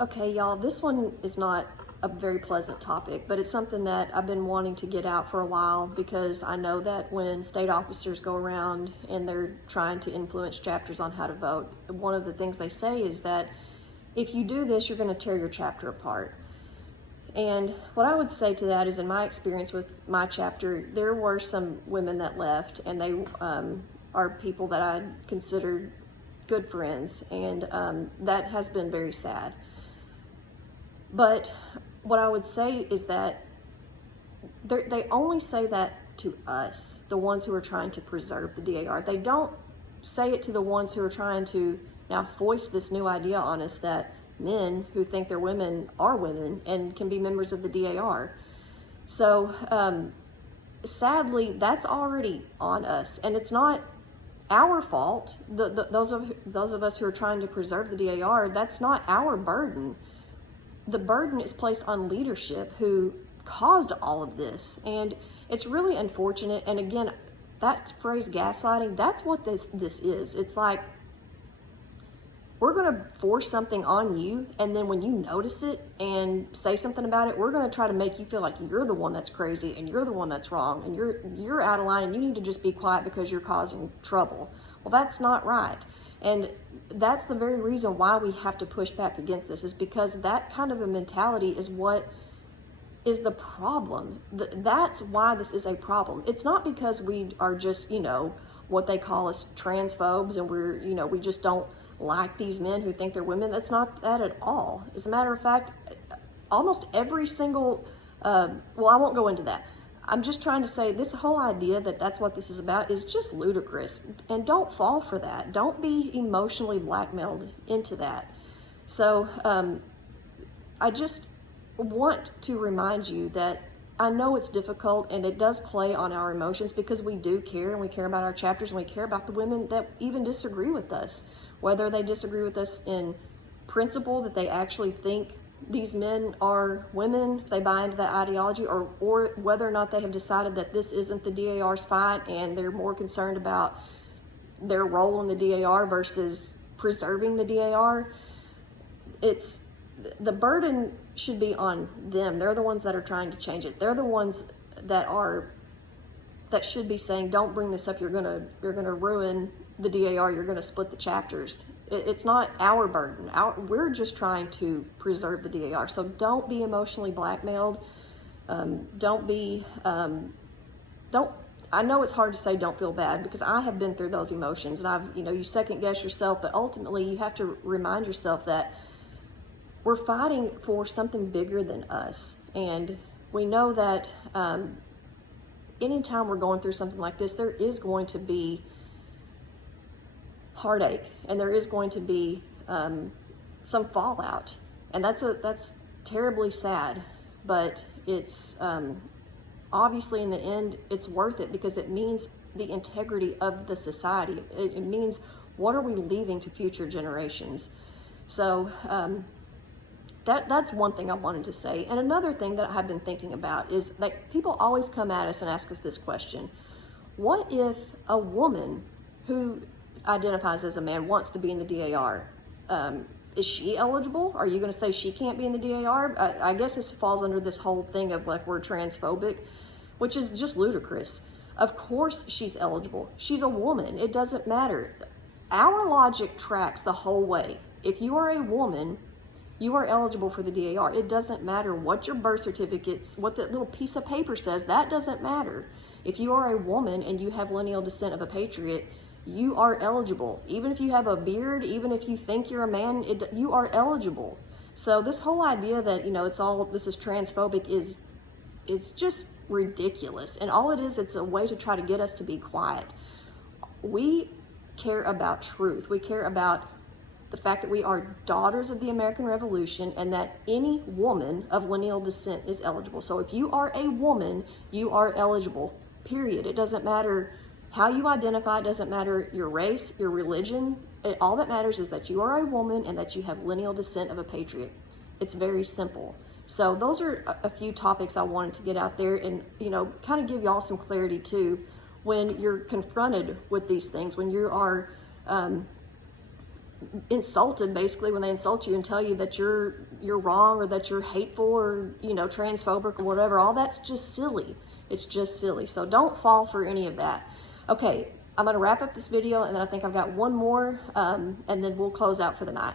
Okay, y'all, this one is not a very pleasant topic, but it's something that I've been wanting to get out for a while because I know that when state officers go around and they're trying to influence chapters on how to vote, one of the things they say is that if you do this, you're going to tear your chapter apart. And what I would say to that is, in my experience with my chapter, there were some women that left, and they are people that I considered good friends, and that has been very sad. But what I would say is that they only say that to us, the ones who are trying to preserve the DAR. They don't say it to the ones who are trying to now foist this new idea on us that men who think they're women are women and can be members of the DAR. So sadly, that's already on us, and it's not our fault. Those of us who are trying to preserve the DAR, that's not our burden. The burden is placed on leadership who caused all of this, and it's really unfortunate. And again, that phrase gaslighting, that's what this is. It's like, we're going to force something on you, and then when you notice it and say something about it, we're going to try to make you feel like you're the one that's crazy and you're the one that's wrong and you're out of line and you need to just be quiet because you're causing trouble. Well, that's not right. And that's the very reason why we have to push back against this, is because that kind of a mentality is what is the problem. That's why this is a problem. It's not because we are just, what they call us transphobes, and we just don't like these men who think they're women. That's not that at all. As a matter of fact, almost every single, I won't go into that. I'm just trying to say this whole idea that that's what this is about is just ludicrous, and don't fall for that. Don't be emotionally blackmailed into that. So I just want to remind you that I know it's difficult and it does play on our emotions, because we do care, and we care about our chapters, and we care about the women that even disagree with us, whether they disagree with us in principle, that they actually think these men are women, if they buy into that ideology, or whether or not they have decided that this isn't the DAR's fight and they're more concerned about their role in the DAR versus preserving the DAR. The burden should be on them. They're the ones that are trying to change it. They're the ones that should be saying, don't bring this up, you're gonna ruin the DAR, you're gonna split the chapters. It's not our burden. We're just trying to preserve the DAR. So don't be emotionally blackmailed. I know it's hard to say don't feel bad, because I have been through those emotions, and you second guess yourself, but ultimately you have to remind yourself that we're fighting for something bigger than us. And we know that anytime we're going through something like this, there is going to be heartache, and there is going to be some fallout, and that's terribly sad. But it's obviously in the end it's worth it, because it means the integrity of the society. It means, what are we leaving to future generations? So that's one thing I wanted to say. And another thing that I've been thinking about is, like, people always come at us and ask us this question: what if a woman who identifies as a man wants to be in the DAR? Is she eligible? Are you going to say she can't be in the DAR? I guess this falls under this whole thing of, like, we're transphobic, which is just ludicrous. Of course she's eligible. She's a woman. It doesn't matter. Our logic tracks the whole way. If you are a woman, you are eligible for the DAR. It doesn't matter what your birth certificate, what that little piece of paper says. That doesn't matter. If you are a woman and you have lineal descent of a patriot, you are eligible. Even if you have a beard, even if you think you're a man, you are eligible. So this whole idea that, this is transphobic it's just ridiculous. And all it is, it's a way to try to get us to be quiet. We care about truth. We care about the fact that we are daughters of the American Revolution, and that any woman of lineal descent is eligible. So if you are a woman, you are eligible, period. It doesn't matter how you identify. It doesn't matter your race, your religion. All that matters is that you are a woman and that you have lineal descent of a patriot. It's very simple. So those are a few topics I wanted to get out there, and kind of give y'all some clarity too when you're confronted with these things, when you are insulted basically when they insult you and tell you that you're wrong or that you're hateful or, you know, transphobic or whatever. All that's just silly. It's just silly. So don't fall for any of that. Okay, I'm going to wrap up this video, and then I think I've got one more, and then we'll close out for the night.